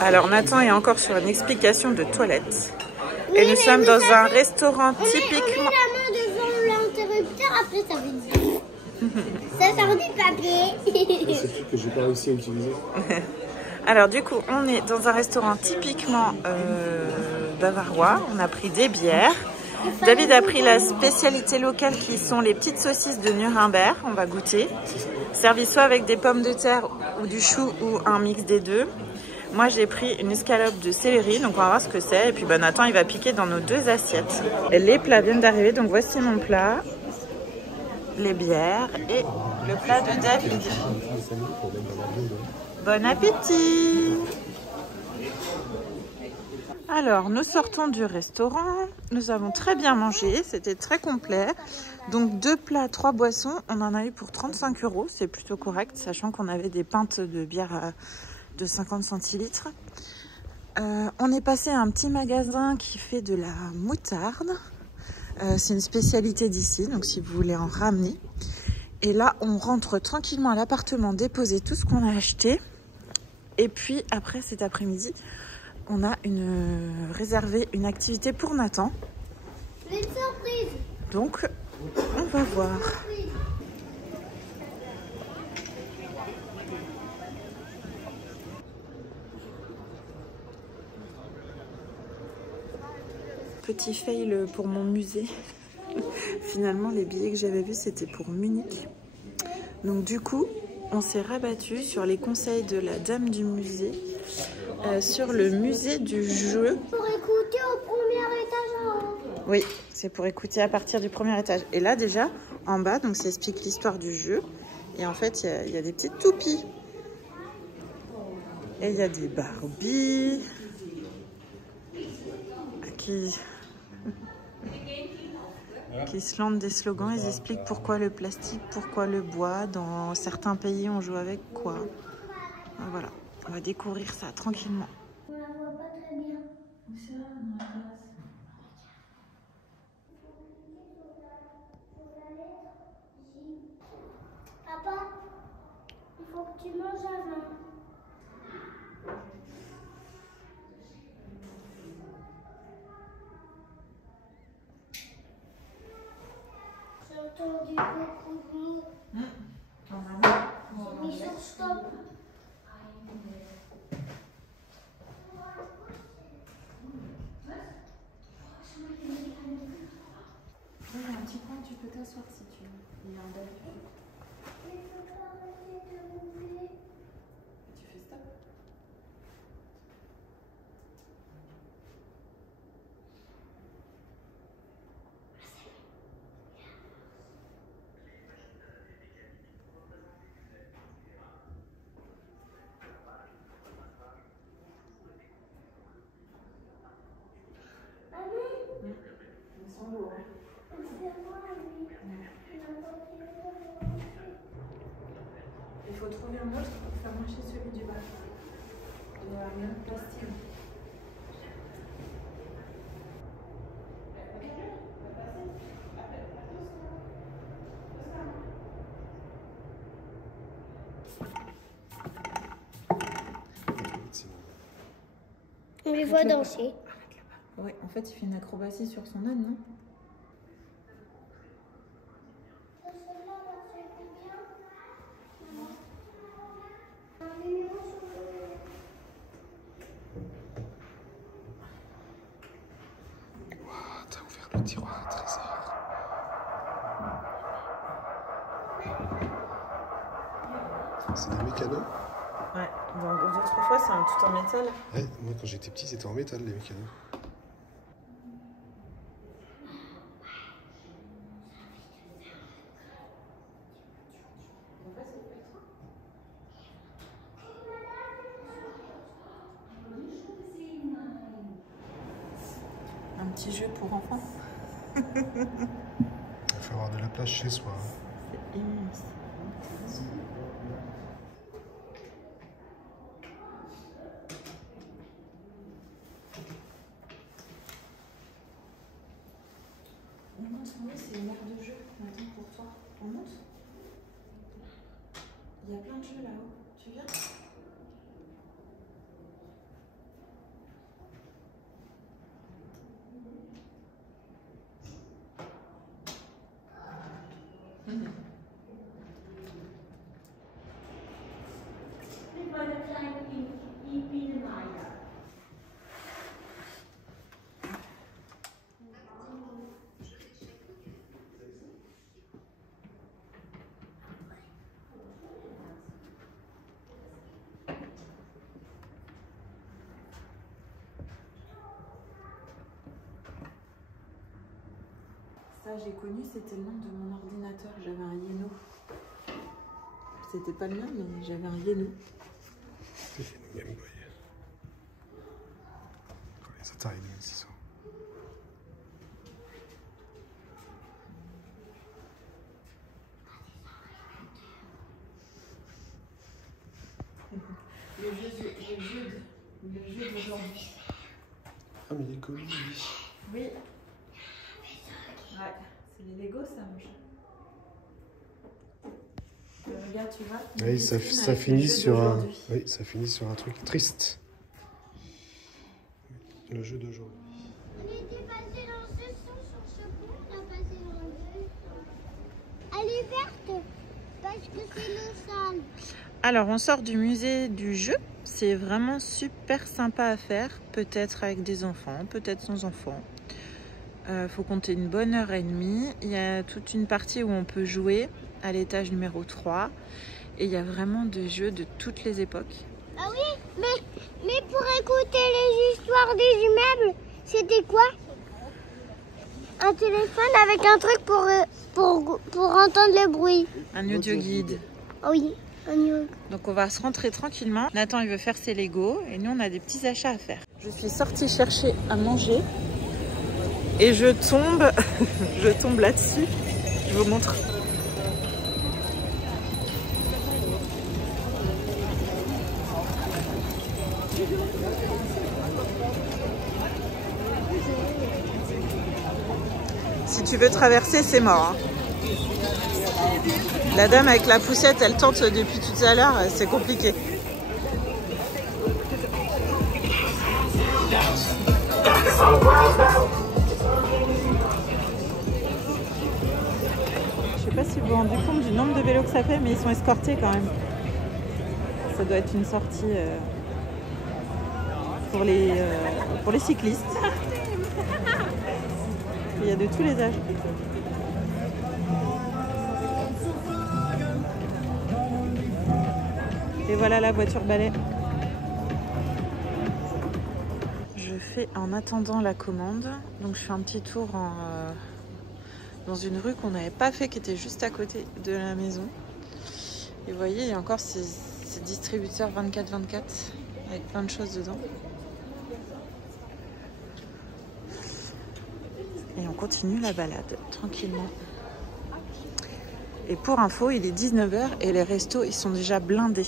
Alors Nathan est encore sur une explication de toilette. Et nous sommes dans un restaurant typiquement... Après, ça veut dire... ça sort du papier. C'est le truc que j'ai pas réussi à utiliser. Alors du coup, on est dans un restaurant typiquement bavarois. On a pris des bières. David a pris la spécialité locale qui sont les petites saucisses de Nuremberg. On va goûter. Servi soit avec des pommes de terre ou du chou ou un mix des deux. Moi, j'ai pris une escalope de céleri, donc on va voir ce que c'est. Et puis Nathan, il va piquer dans nos deux assiettes. Et les plats viennent d'arriver, donc voici mon plat. Les bières et le plat de David. Bon appétit! Alors, nous sortons du restaurant. Nous avons très bien mangé. C'était très complet. Donc, 2 plats, 3 boissons. On en a eu pour 35 €. C'est plutôt correct, sachant qu'on avait des pintes de bière de 50 centilitres. On est passé à un petit magasin qui fait de la moutarde. C'est une spécialité d'ici, donc si vous voulez en ramener. Et là, on rentre tranquillement à l'appartement, déposer tout ce qu'on a acheté. Et puis, après cet après-midi, on a réservé une activité pour Nathan. Une surprise. Donc, on va voir. Petit fail pour mon musée. Finalement, les billets que j'avais vus, c'était pour Munich. Donc du coup, on s'est rabattu sur les conseils de la dame du musée, sur le musée du jeu. Pour écouter au premier étage. Oui, c'est pour écouter à partir du premier étage. Et là déjà, en bas, donc ça explique l'histoire du jeu. Et en fait, il y a des petites toupies. Et il y a des Barbies qui se lancent des slogans. Ils expliquent pourquoi le plastique, pourquoi le bois. Dans certains pays, on joue avec quoi. Voilà, on va découvrir ça tranquillement. On la voit pas très bien. Papa, il faut que tu manges avant. J'ai entendu beaucoup de mots. J'ai mis sur stop. Il y a un petit coin, tu peux t'asseoir si tu veux. Il y a un bel. Tu fais stop. Ils sont lourds. Il faut trouver un autre pour faire marcher celui du bas. Il y a un autre plastique. On les voit danser. Ouais, en fait, il fait une acrobatie sur son âne, non? T'as ouvert le tiroir à trésor. C'est des mécanos? Ouais, bon, d'autres fois, c'est tout en métal. Ouais, moi quand j'étais petit, c'était en métal les mécanos. Un petit jeu pour enfants. Il faut avoir de la place chez soi. C'est immense. On monte, c'est une aire de jeu. Attends, pour toi. On monte. Il y a plein de jeux là-haut. Tu viens? j'ai connu, c'était le nom de mon ordinateur. J'avais un Yeno. C'était pas le mien, mais j'avais un Yeno. C'est une Game Boy. Les Atari 2600. Le jeu d'aujourd'hui. Ah, mais il est connu, lui. Oui. Ouais, c'est les Lego, ça, mon chat. Regarde, tu vois. Oui, ça finit sur un... Oui, ça finit sur un truc triste. Le jeu d'aujourd'hui. On était passé dans ce sens, sur ce pont, on a passé dans le deux. Elle est verte, parce que c'est le sable. Alors, on sort du musée du jeu. C'est vraiment super sympa à faire. Peut-être avec des enfants, peut-être sans enfants. Faut compter une bonne heure et demie. Il y a toute une partie où on peut jouer à l'étage numéro 3. Et il y a vraiment des jeux de toutes les époques. Ah oui, mais pour écouter les histoires des immeubles, c'était quoi? Un téléphone avec un truc pour entendre le bruit. Un audio guide. Ah oui, un audio. Donc on va se rentrer tranquillement. Nathan il veut faire ses Lego et nous on a des petits achats à faire. Je suis sortie chercher à manger et je tombe, je tombe là-dessus. Je vous montre. Si tu veux traverser, c'est mort. Hein. La dame avec la poussette, elle tente depuis tout à l'heure, c'est compliqué. Je sais pas si vous vous rendez compte du nombre de vélos que ça fait, mais ils sont escortés quand même. Ça doit être une sortie pour les cyclistes. Il y a de tous les âges. Et voilà la voiture balai. Je fais en attendant la commande. Donc je fais un petit tour dans une rue qu'on n'avait pas fait, qui était juste à côté de la maison. Et vous voyez, il y a encore ces distributeurs 24/24 avec plein de choses dedans. Et on continue la balade tranquillement. Et pour info, il est 19 h et les restos ils sont déjà blindés.